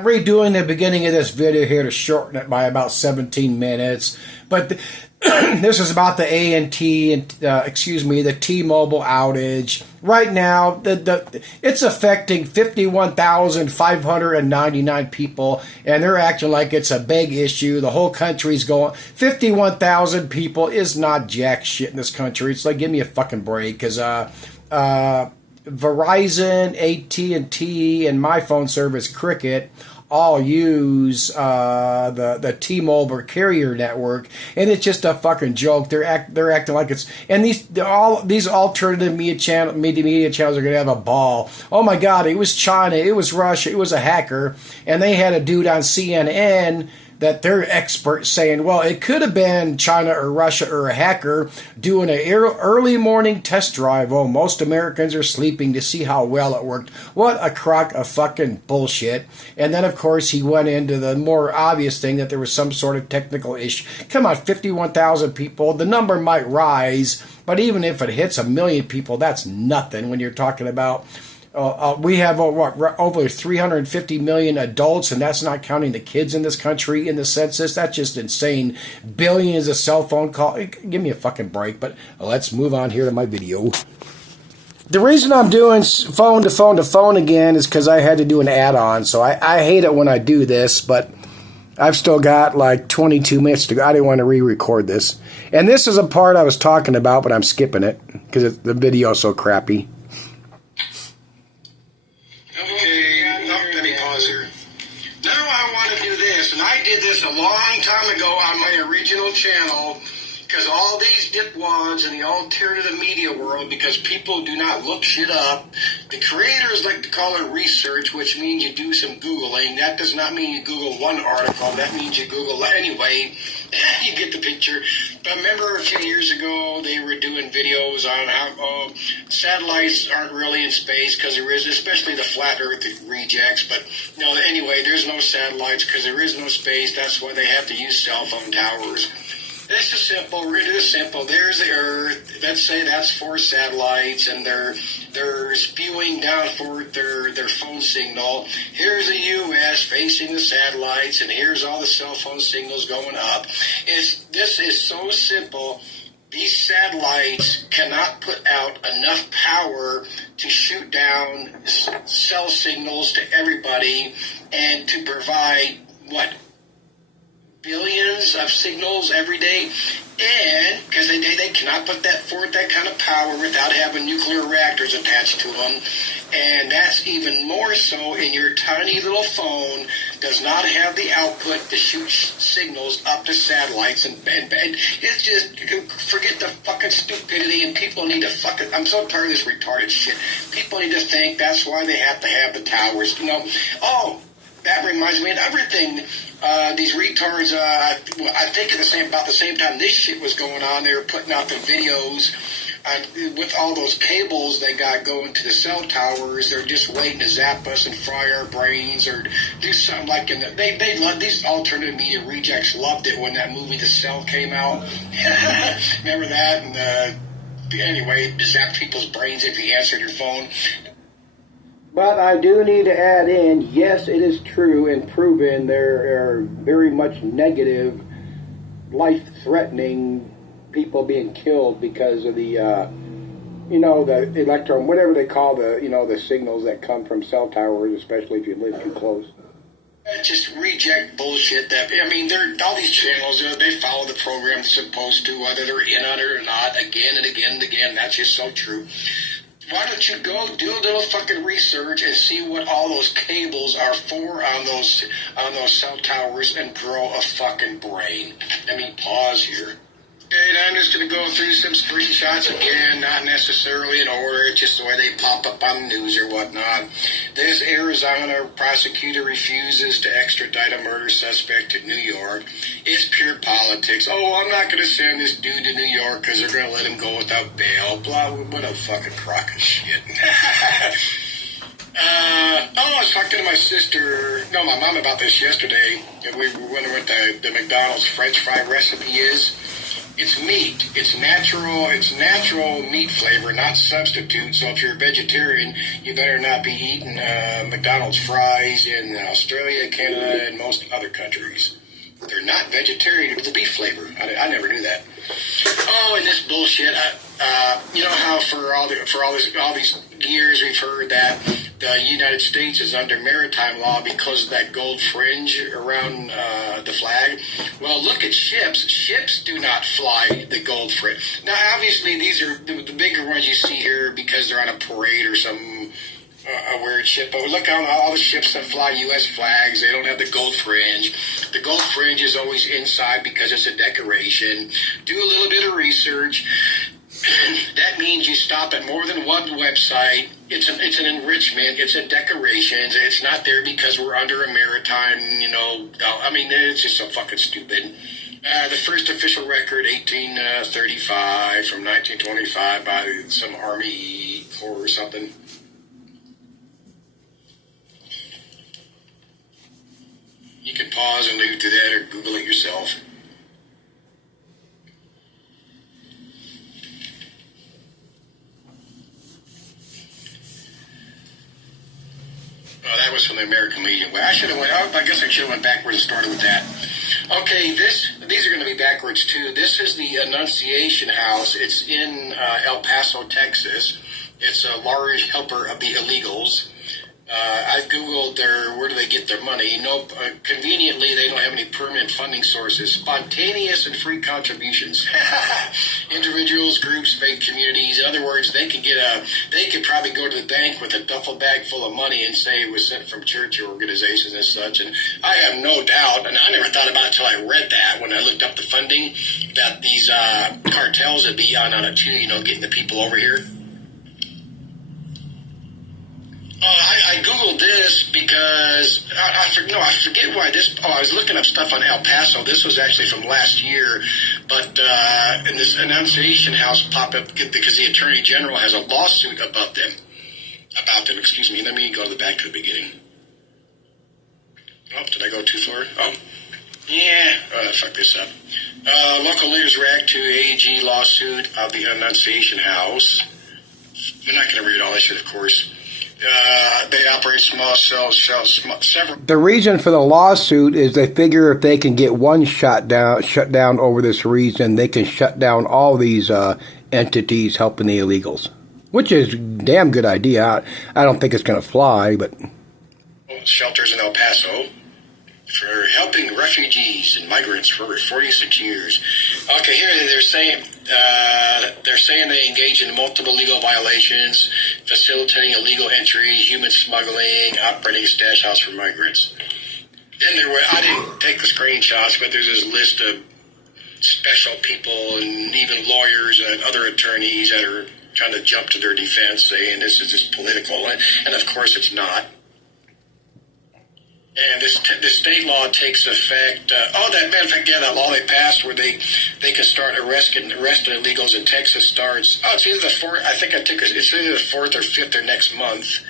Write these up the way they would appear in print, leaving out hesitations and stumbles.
Redoing the beginning of this video here to shorten it by about 17 minutes, but this is about the AT and the T-Mobile outage. Right now, it's affecting 51,599 people, and they're acting like it's a big issue. The whole country's going. 51,000 people is not jack shit in this country. It's like, give me a fucking break, because Verizon, AT&T, and my phone service Cricket all use the T-Mobile carrier network, and it's just a fucking joke. They're acting like it's, and these alternative media channels are gonna have a ball. Oh my God! It was China, it was Russia, it was a hacker, and they had a dude on CNN that they're experts saying, well, it could have been China or Russia or a hacker doing an early morning test drive. Oh, most Americans are sleeping to see how well it worked. What a crock of fucking bullshit. And then, of course, he went into the more obvious thing that there was some sort of technical issue. Come on, 51,000 people. The number might rise, but even if it hits 1 million people, that's nothing when you're talking about we have over 350 million adults, and that's not counting the kids in this country in the census. That's just insane. Billions of cell phone calls. Give me a fucking break, but let's move on here to my video. The reason I'm doing phone to phone to phone again is because I had to do an add-on, so I hate it when I do this, but I've still got like 22 minutes to go. I didn't want to re-record this. And this is a part I was talking about, but I'm skipping it because the video is so crappy. And I did this a long time ago on my original channel, because all these dipwads in the alternative media world, because people do not look shit up. The creators like to call it research, which means you do some Googling. That does not mean you Google one article. That means you Google anyway. You get the picture. But remember a few years ago, they were doing videos on how satellites aren't really in space because there is, especially the flat Earth rejects. But no, anyway, there's no satellites because there is no space. That's why they have to use cell phone towers. This is simple. We're going to do this simple. There's the Earth. Let's say that's 4 satellites, and they're spewing down for their phone signal. Here's the U.S. facing the satellites, and here's all the cell phone signals going up. This is so simple. These satellites cannot put out enough power to shoot down cell signals to everybody and to provide, billions of signals every day, and because they cannot put forth that kind of power without having nuclear reactors attached to them, and that's even more so in your tiny little phone does not have the output to shoot signals up to satellites, and it's just, forget the fucking stupidity, and people need to fucking, I'm so tired of this retarded shit. People need to think that's why they have to have the towers, that reminds me of everything. These retards, I think at about the same time this shit was going on, they were putting out the videos with all those cables they got going to the cell towers. They're just waiting to zap us and fry our brains or do something like they love these alternative media rejects. Loved it when that movie The Cell came out. Remember that? And anyway, zap people's brains if you answered your phone. But I do need to add in, yes, it is true and proven there are very much negative, life-threatening people being killed because of the, the electron, whatever they call the signals that come from cell towers, especially if you live too close. Just reject bullshit. All these channels, they follow the program they're supposed to, whether they're in on it or not, again and again and again. That's just so true. Why don't you go do a little fucking research and see what all those cables are for on those cell towers and grow a fucking brain. Pause here. And I'm just going to go through some screenshots again, not necessarily in order, just the way they pop up on the news or whatnot. This Arizona prosecutor refuses to extradite a murder suspect to New York. It's pure politics. Oh, I'm not going to send this dude to New York because they're going to let him go without bail. Blah, what a fucking crock of shit. I was talking to my mom about this yesterday. We went to the McDonald's French fry recipe is. It's meat. It's natural meat flavor, not substitute. So if you're a vegetarian, you better not be eating McDonald's fries in Australia, Canada, and most other countries. They're not vegetarian with the beef flavor. I never knew that. Oh, and this bullshit. You know how for all these years we've heard that the United States is under maritime law because of that gold fringe around the flag. Well, look at ships. Ships do not fly the gold fringe. Now, obviously, these are the bigger ones you see here because they're on a parade or some a weird ship. But look on all the ships that fly U.S. flags. They don't have the gold fringe. The gold fringe is always inside because it's a decoration. Do a little bit of research. That means you stop at more than one website. It's an enrichment. It's a decoration. It's not there because we're under a maritime, I mean, it's just so fucking stupid. The first official record, 1835, from 1925 by some Army Corps or something. You can pause and leave to that or Google it yourself. Oh, that was from the American Legion. Well, I guess I should have went backwards and started with that. Okay, these are going to be backwards too. This is the Annunciation House. It's in El Paso, Texas. It's a large helper of the illegals. I Googled where do they get their money. Nope. Conveniently, they don't have any permanent funding sources. Spontaneous and free contributions. Individuals, groups, fake communities. In other words, they could probably go to the bank with a duffel bag full of money and say it was sent from church or organizations and such. And I have no doubt, and I never thought about it until I read that when I looked up the funding, that these cartels would be on it too, getting the people over here. I Googled this because I forget why this. I was looking up stuff on El Paso. This was actually from last year, but and this Annunciation House popped up because the Attorney General has a lawsuit about them. Excuse me. Let me go back to the beginning. Oh, did I go too far? Oh, yeah. Fuck this up. Local leaders react to AG lawsuit of the Annunciation House. We're not going to read all this shit, of course. They operate small cells, several. The reason for the lawsuit is they figure if they can get one shut down over this reason, they can shut down all these entities helping the illegals, which is a damn good idea. I don't think it's going to fly, but shelters in El Paso for helping refugees and migrants for 46 years. Okay, here they're saying they engage in multiple legal violations, facilitating illegal entry, human smuggling, operating a stash house for migrants. Then I didn't take the screenshots, but there's this list of special people and even lawyers and other attorneys that are trying to jump to their defense, saying this is just political, and of course it's not. And this state law takes effect. That law they passed where they can start arresting illegals in Texas starts. Oh, it's either the fourth. I think it's either the 4th or 5th or next month.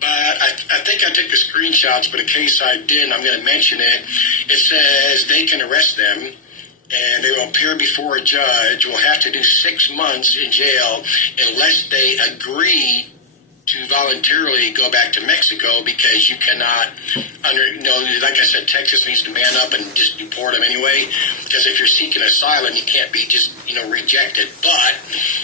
But I think I took the screenshots. But in case I didn't, I'm going to mention it. It says they can arrest them, and they will appear before a judge. Will have to do 6 months in jail unless they agree to voluntarily go back to Mexico, because you cannot, like I said, Texas needs to man up and just deport them anyway, because if you're seeking asylum, you can't be just, rejected. But,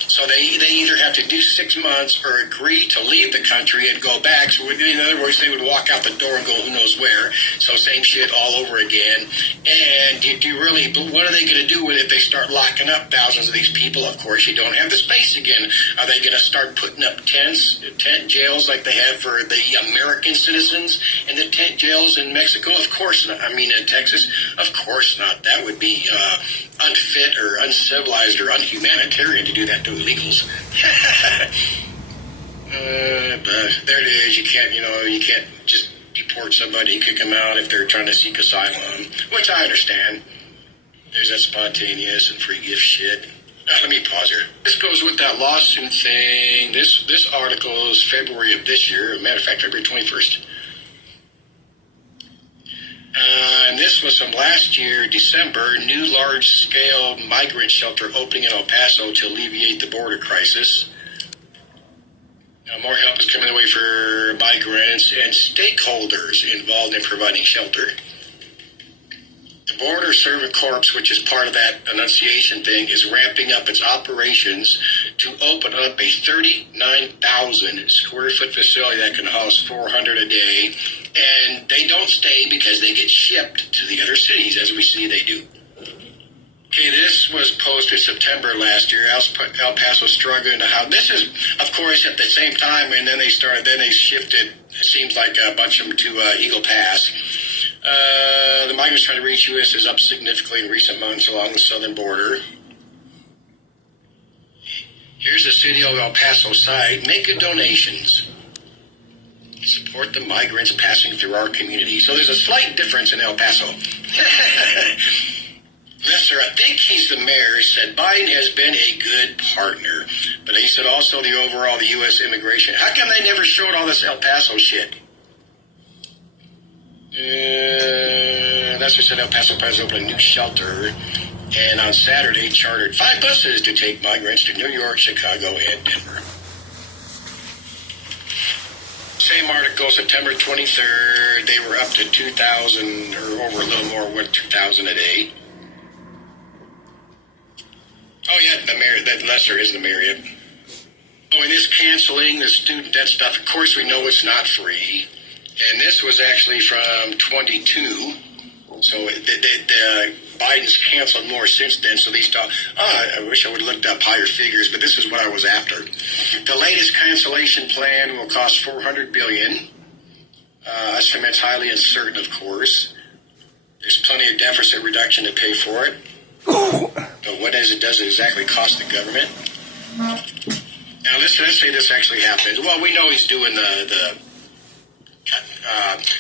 so they either have to do 6 months or agree to leave the country and go back. So in other words, they would walk out the door and go who knows where. So same shit all over again. And but what are they going to do with it if they start locking up thousands of these people? Of course, you don't have the space again. Are they going to start putting up tent jails like they have for the American citizens in the tent jails in Mexico? Of course not. In Texas? Of course not. That would be unfit or uncivilized or unhumanitarian to do that to illegals. But there it is. You can't just deport somebody and kick them out if they're trying to seek asylum, which I understand. There's that spontaneous and free gift shit. Let me pause here. This goes with that lawsuit thing. This article is February of this year. As a matter of fact, February 21st. And this was from last year, December, new large-scale migrant shelter opening in El Paso to alleviate the border crisis. More help is coming away for migrants and stakeholders involved in providing shelter. The Border Servant Corps, which is part of that Annunciation thing, is ramping up its operations to open up a 39,000 square foot facility that can house 400 a day. And they don't stay because they get shipped to the other cities, as we see they do. Okay, this was posted September last year. El Paso struggling to how this is, of course, at the same time, and then they shifted, it seems like a bunch of them to Eagle Pass. The migrants trying to reach U.S. is up significantly in recent months along the southern border. Here's the city of El Paso site. Make good donations. Support the migrants passing through our community. So there's a slight difference in El Paso. Lesser, I think he's the mayor, said Biden has been a good partner. But he said also the U.S. immigration. How come they never showed all this El Paso shit? That's what said El Paso plans to open a new shelter. And on Saturday, chartered 5 buses to take migrants to New York, Chicago, and Denver. Same article, September 23rd, they were up to 2,000, or over a little more, 2,000 a day. Oh, yeah, the mayor, that Lesser is the mayor, yep. Oh, and this canceling the student debt stuff, of course we know it's not free. And this was actually from 22. So Biden's canceled more since then. So these talk, I wish I would have looked up higher figures, but this is what I was after. The latest cancellation plan will cost $400 billion. Estimates highly uncertain, of course. There's plenty of deficit reduction to pay for it. But what does it exactly cost the government? Now let's say this actually happened. Well, we know he's doing the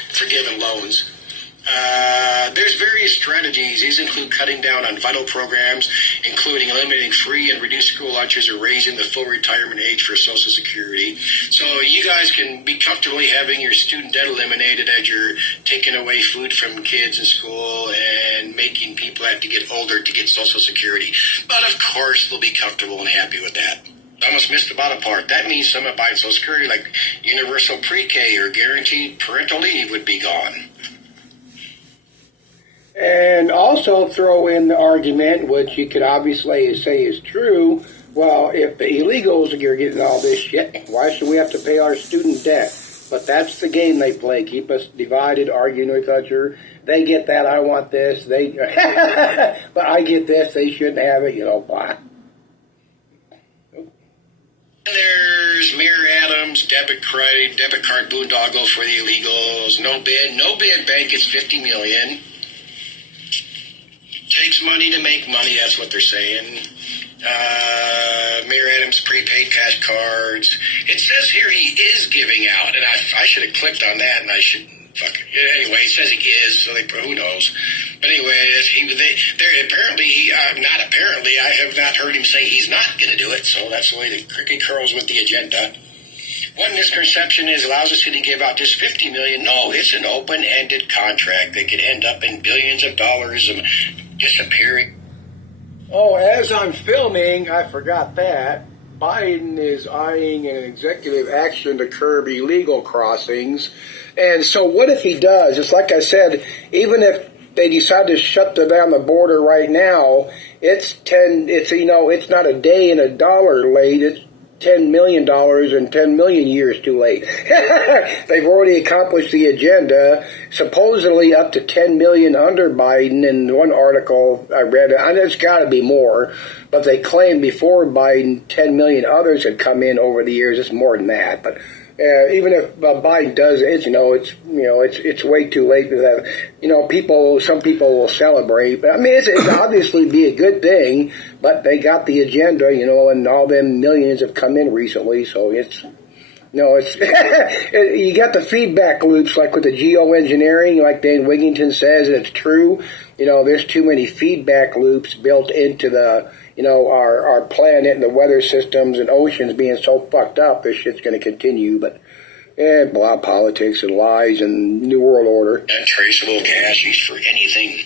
forgiving loans. There's various strategies. These include cutting down on vital programs, including eliminating free and reduced school lunches or raising the full retirement age for Social Security. So you guys can be comfortably having your student debt eliminated as you're taking away food from kids in school and making people have to get older to get Social Security. But of course, they'll be comfortable and happy with that. I almost missed the bottom part. That means some of Biden's Social Security, like universal pre-K or guaranteed parental leave, would be gone. And also throw in the argument, which you could obviously say is true, well, if the illegals are getting all this shit, why should we have to pay our student debt? But that's the game they play. Keep us divided, arguing with each other. They get that, I want this. But I get this, they shouldn't have it, blah. There's Mayor Adams' debit card boondoggle for the illegals. No bid bank is $50 million. Takes money to make money, that's what they're saying. Mayor Adams' prepaid cash cards. It says here he is giving out, and I should have clicked on that, and I should anyway, it says he is, so who knows. But anyway, I have not heard him say he's not going to do it, so that's the way the cookie curls with the agenda. One misconception is allows the city to give out just $50 million. No, it's an open-ended contract that could end up in billions of dollars of disappearing. Oh, as I'm filming, I forgot that. Biden is eyeing an executive action to curb illegal crossings. And so what if he does? It's like I said, even if they decide to shut down the border right now, it's not a day and a dollar late. It's $10 million and 10 million years too late. They've already accomplished the agenda, supposedly up to 10 million under Biden. In one article I read, and there's got to be more, but they claimed before Biden 10 million others had come in over the years. It's more than that, but even if Biden does it, it's way too late for that. Some people will celebrate, but I mean, it's obviously be a good thing, but they got the agenda, and all them millions have come in recently, so it's you got the feedback loops, like with the geoengineering, like Dane Wigington says, and it's true. There's too many feedback loops built into the, our planet and the weather systems and oceans being so fucked up. This shit's going to continue, but And blah, politics and lies and New World Order. Untraceable cash used for anything.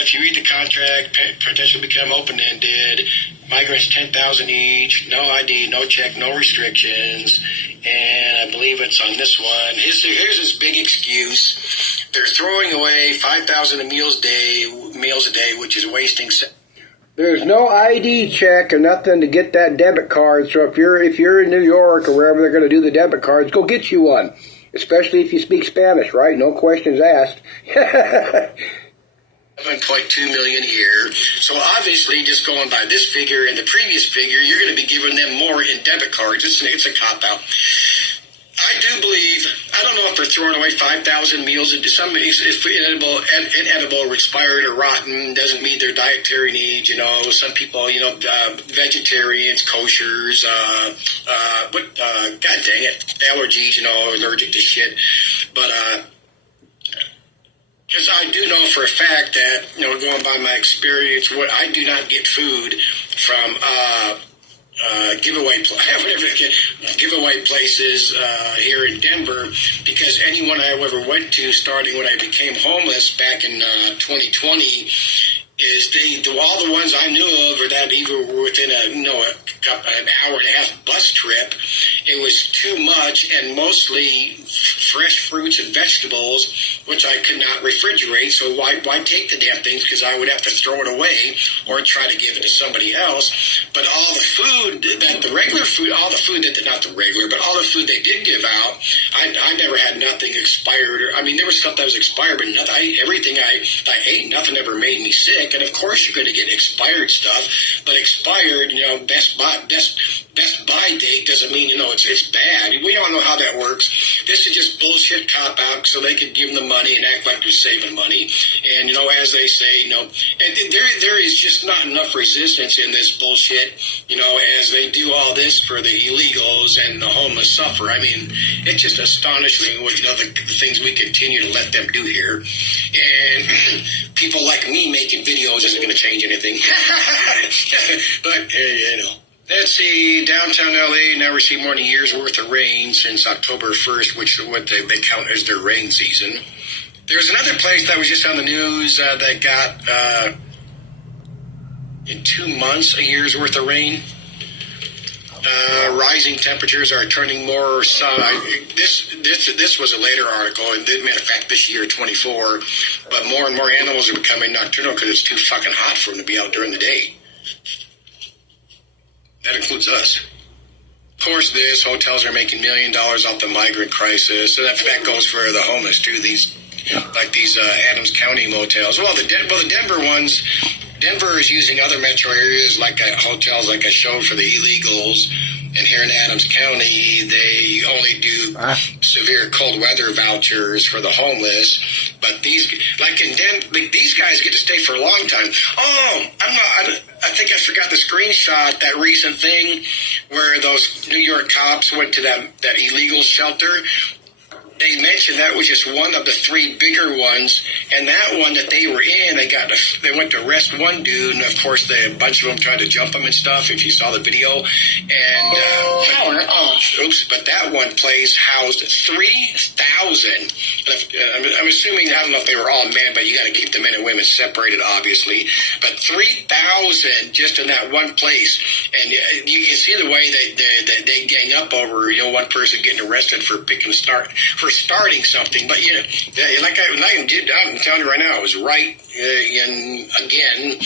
If you read the contract, potentially become open-ended. Migrants 10,000 each. No ID, no check, no restrictions. And I believe it's on this one. Here's his big excuse. They're throwing away 5,000 meals a day, which is wasting. There's no ID check or nothing to get that debit card. So if you're in New York or wherever they're going to do the debit cards, go get you one. Especially if you speak Spanish, right? No questions asked. 7.2 million here. So obviously, just going by this figure and the previous figure, you're going to be giving them more in debit cards. It's a cop-out. I do believe, I don't know if they're throwing away 5,000 meals. Some if inedible, expired, or rotten, doesn't meet their dietary needs. Some people, vegetarians, koshers, God dang it, allergies, allergic to shit. But, because I do know for a fact that, going by my experience, I do not get food from, giveaway places here in Denver, because anyone I ever went to, starting when I became homeless back in 2020, is all the ones I knew of, or that even were within an hour and a half bus trip, it was too much, and mostly fresh fruits and vegetables, which I could not refrigerate. So why take the damn things? Because I would have to throw it away or try to give it to somebody else. But all the food that the regular food, all the food that not the regular, but all the food they did give out, I never had nothing expired. There was stuff that was expired, but nothing. Everything I ate, nothing ever made me sick. And of course, you're going to get expired stuff. But expired, best buy date doesn't mean it's bad. We all know how that works. This is just bullshit cop out so they can give them the money and act like they're saving money. And as they say, and there is just not enough resistance in this bullshit. As they do all this for the illegals and the homeless suffer. It's just astonishing what the things we continue to let them do here. And people like me making videos isn't going to change anything. But let's see, downtown LA now received more than a year's worth of rain since October 1st, which is what they count as their rain season. There's another place that was just on the news that got, in 2 months, a year's worth of rain. Rising temperatures are turning more sun. This was a later article, and matter of fact, this year, 24, but more and more animals are becoming nocturnal because it's too fucking hot for them to be out during the day. That includes us. Of course, hotels are making $1 million off the migrant crisis, and that goes for the homeless too. These Adams County motels. Well, the Denver ones. Denver is using other metro areas like hotels, like I showed for the illegals. And here in Adams County, they only do severe cold weather vouchers for the homeless. But these guys get to stay for a long time. Oh, I think I forgot the screenshot, that recent thing where those New York cops went to that illegal shelter. They mentioned that was just one of the 3 bigger ones, and that one that they were in, they went to arrest one dude, and of course a bunch of them tried to jump him and stuff. If you saw the video, and but that one place housed 3,000. I'm assuming, I don't know if they were all men, but you got to keep the men and women separated, obviously. But 3,000 just in that one place, and you can see the way that they gang up over one person getting arrested for starting something. But like I'm telling you right now, I was right again.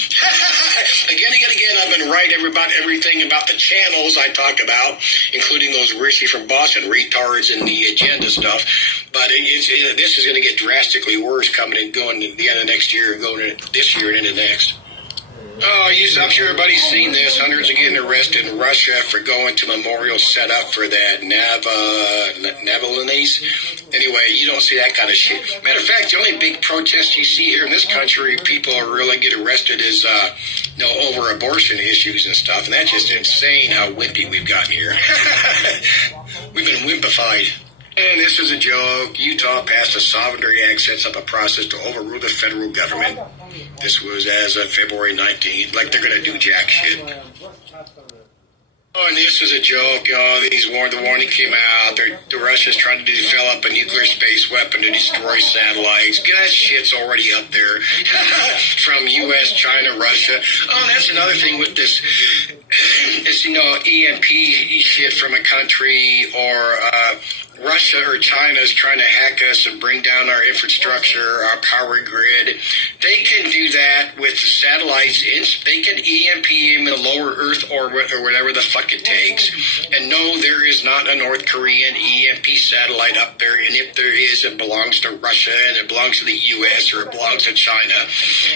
Again, I've been right about everything about the channels I talk about, including those Rishi from Boston retards and the agenda stuff. But this is going to get drastically worse coming and going at the end of next year, going into this year and into next. Oh, I'm sure everybody's seen this. Hundreds are getting arrested in Russia for going to memorials set up for that Navalny's. Anyway, you don't see that kind of shit. Matter of fact, the only big protest you see here in this country, people really get arrested is, over abortion issues and stuff. And that's just insane how wimpy we've gotten here. We've been wimpified. And this is a joke. Utah passed a Sovereignty Act, sets up a process to overrule the federal government. This was as of February 19th. Like they're going to do jack shit. Oh, and this was a joke. The warning came out. Russia's trying to develop a nuclear space weapon to destroy satellites. That shit's already up there from U.S., China, Russia. Oh, that's another thing with this. Is, EMP shit from a country, or Russia or China is trying to hack us and bring down our infrastructure, our power grid. They can do that with satellites. They can EMP in the lower Earth orbit or whatever the fuck it takes. And no, there is not a North Korean EMP satellite up there. And if there is, it belongs to Russia, and it belongs to the U.S., or it belongs to China.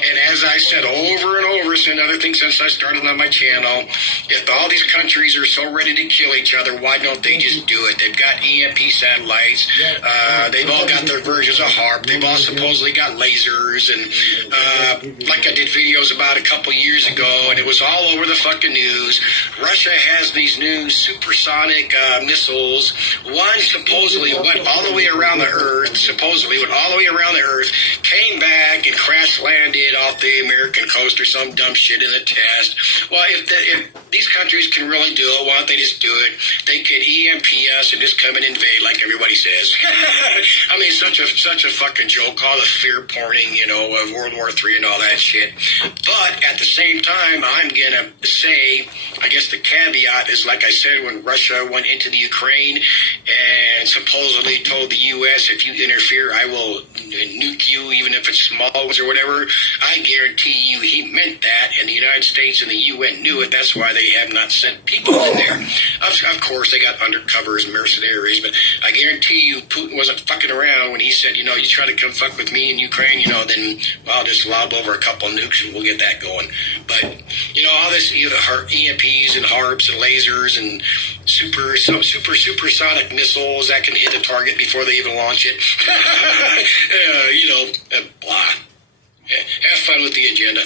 And as I said over and over, it's another thing since I started on my channel, if all these countries are so ready to kill each other, why don't they just do it? They've got EMP satellites. They've all got their versions of HARP. They've all supposedly got lasers. And like I did videos about a couple years ago, and it was all over the fucking news. Russia has these new supersonic missiles. One supposedly went all the way around the Earth, came back and crash landed off the American coast or some dumb shit in a test. Well, if these countries can really do it, why don't they just do it? They could EMP us and just come and invade like everybody says. I mean, such a fucking joke, all the fear porning, of World War III and all that shit. But at the same time, I'm gonna say, I guess the caveat is, like I said, when Russia went into the Ukraine and supposedly told the U.S., if you interfere, I will nuke you, even if it's small or whatever. I guarantee you he meant that, and the United States and the UN knew it. That's why they have not sent people in there. Of course, they got undercovers and mercenaries, but I guarantee you Putin wasn't fucking around when he said, you try to come fuck with me in Ukraine, then I'll just lob over a couple nukes and we'll get that going. But, all this EMPs and HARPs and lasers and supersonic missiles that can hit the target before they even launch it. Blah. Have fun with the agenda.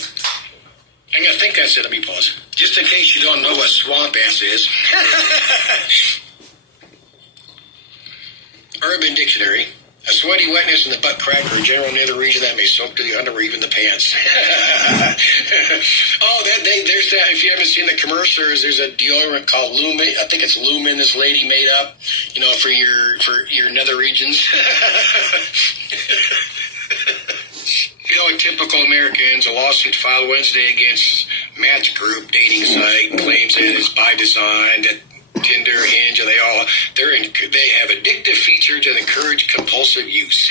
I think that's it. Let me pause. Just in case you don't know what swamp ass is. Urban Dictionary. A sweaty wetness in the butt crack or general near the region that may soak to the underwear, even the pants. There's that. If you haven't seen the commercials, there's a deodorant called Lumen. I think it's Lumen. This lady made up, for your nether regions. In typical Americans, a lawsuit filed Wednesday against Match Group dating site claims that it's by design, that Tinder, Hinge, and they have addictive features that encourage compulsive use.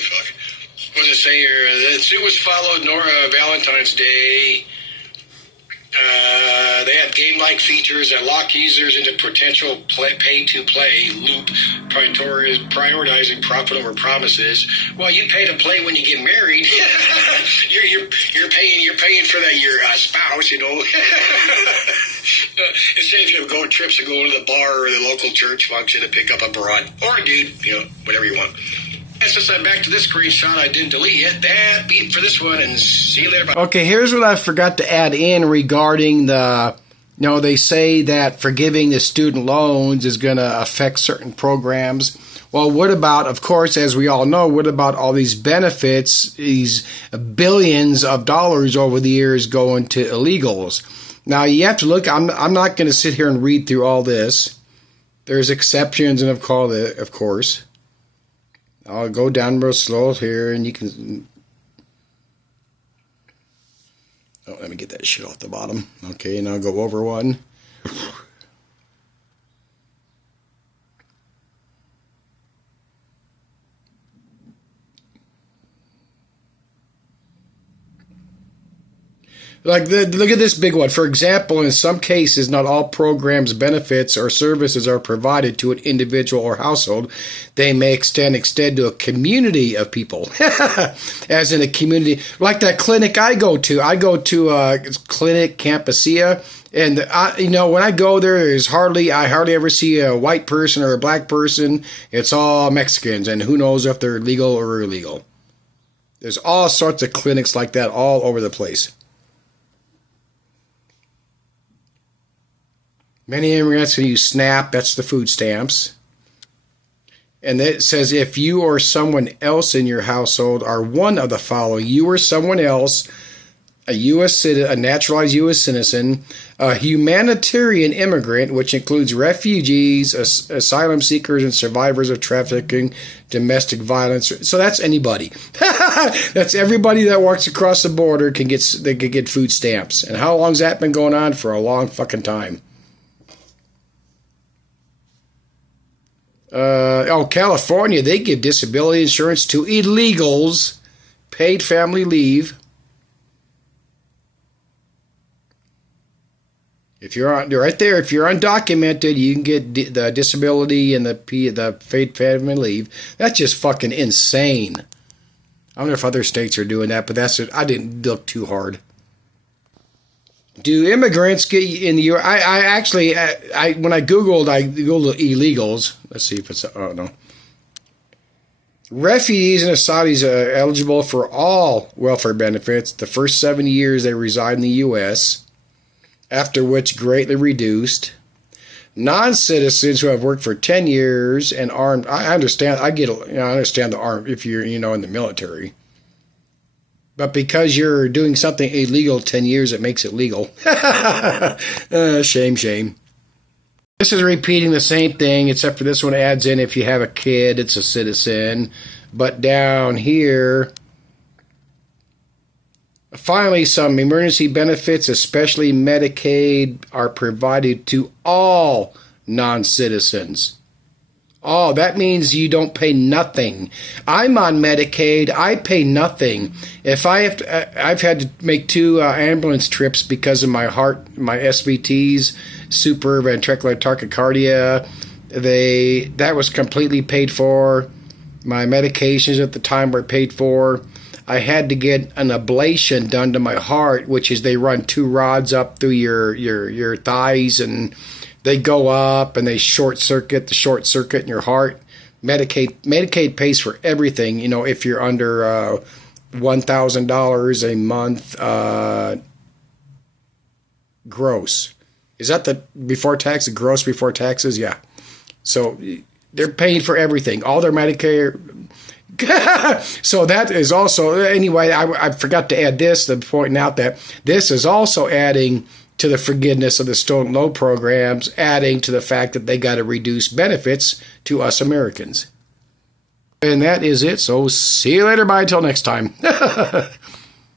Fuck. What does it say here? The suit was followed Valentine's Day. They have game-like features that lock users into potential pay-to-play loop, prioritizing profit over promises. Well, you pay to play when you get married. you're paying for that your spouse, It saves you go trips to go to the bar or the local church function to pick up a broad or a dude, whatever you want. And since I'm back to this screenshot, I didn't delete it. That beat for this one, and see you later. Bye. Okay, here's what I forgot to add in regarding the, they say that forgiving the student loans is going to affect certain programs. Well, what about, of course, as we all know, what about all these benefits, these billions of dollars over the years going to illegals? Now, you have to look, I'm not going to sit here and read through all this. There's exceptions, and of course. I'll go down real slow here, and you can... Oh, let me get that shit off the bottom. Okay, and I'll go over one. Look at this big one. For example, in some cases, not all programs, benefits, or services are provided to an individual or household. They may extend to a community of people, as in a community like that clinic I go to. I go to it's Clinic Campusia, and when I go there, I hardly ever see a white person or a black person. It's all Mexicans, and who knows if they're legal or illegal. There's all sorts of clinics like that all over the place. Many immigrants can use SNAP, that's the food stamps. And it says if you or someone else in your household are one of the following, you or someone else a naturalized U.S. citizen, a humanitarian immigrant, which includes refugees, asylum seekers, and survivors of trafficking, domestic violence. So that's anybody. That's everybody that walks across the border can get food stamps. And how long's that been going on? For a long fucking time. California, they give disability insurance to illegals, paid family leave. If you're on right there, if you're undocumented, you can get the disability and the paid family leave. That's just fucking insane. I don't know if other states are doing that, but I didn't look too hard. Do immigrants get in the U.S.? I actually, when I googled illegals. Let's see if it's, oh no. Refugees and Saudis are eligible for all welfare benefits the first 7 years they reside in the U.S., after which greatly reduced. Non-citizens who have worked for 10 years and armed, I understand, I understand the armed if you're, in the military. But because you're doing something illegal 10 years, it makes it legal. Shame. This is repeating the same thing, except for this one adds in if you have a kid, it's a citizen. But down here, finally, some emergency benefits, especially Medicaid, are provided to all non-citizens. Oh, that means you don't pay nothing. I'm on Medicaid. I pay nothing. If I've had to make 2 ambulance trips because of my heart, my SVTs, supraventricular tachycardia. That was completely paid for. My medications at the time were paid for. I had to get an ablation done to my heart, which is they run 2 rods up through your thighs and they go up and they short circuit in your heart. Medicaid pays for everything, if you're under $1,000 a month gross. Is that the before tax, the gross before taxes? Yeah. So they're paying for everything, all their Medicare. So that is also, anyway, I forgot to add this, to point out that this is also adding to the forgiveness of the student loan programs, adding to the fact that they got to reduce benefits to us Americans. And that is it. So see you later. Bye. Till next time.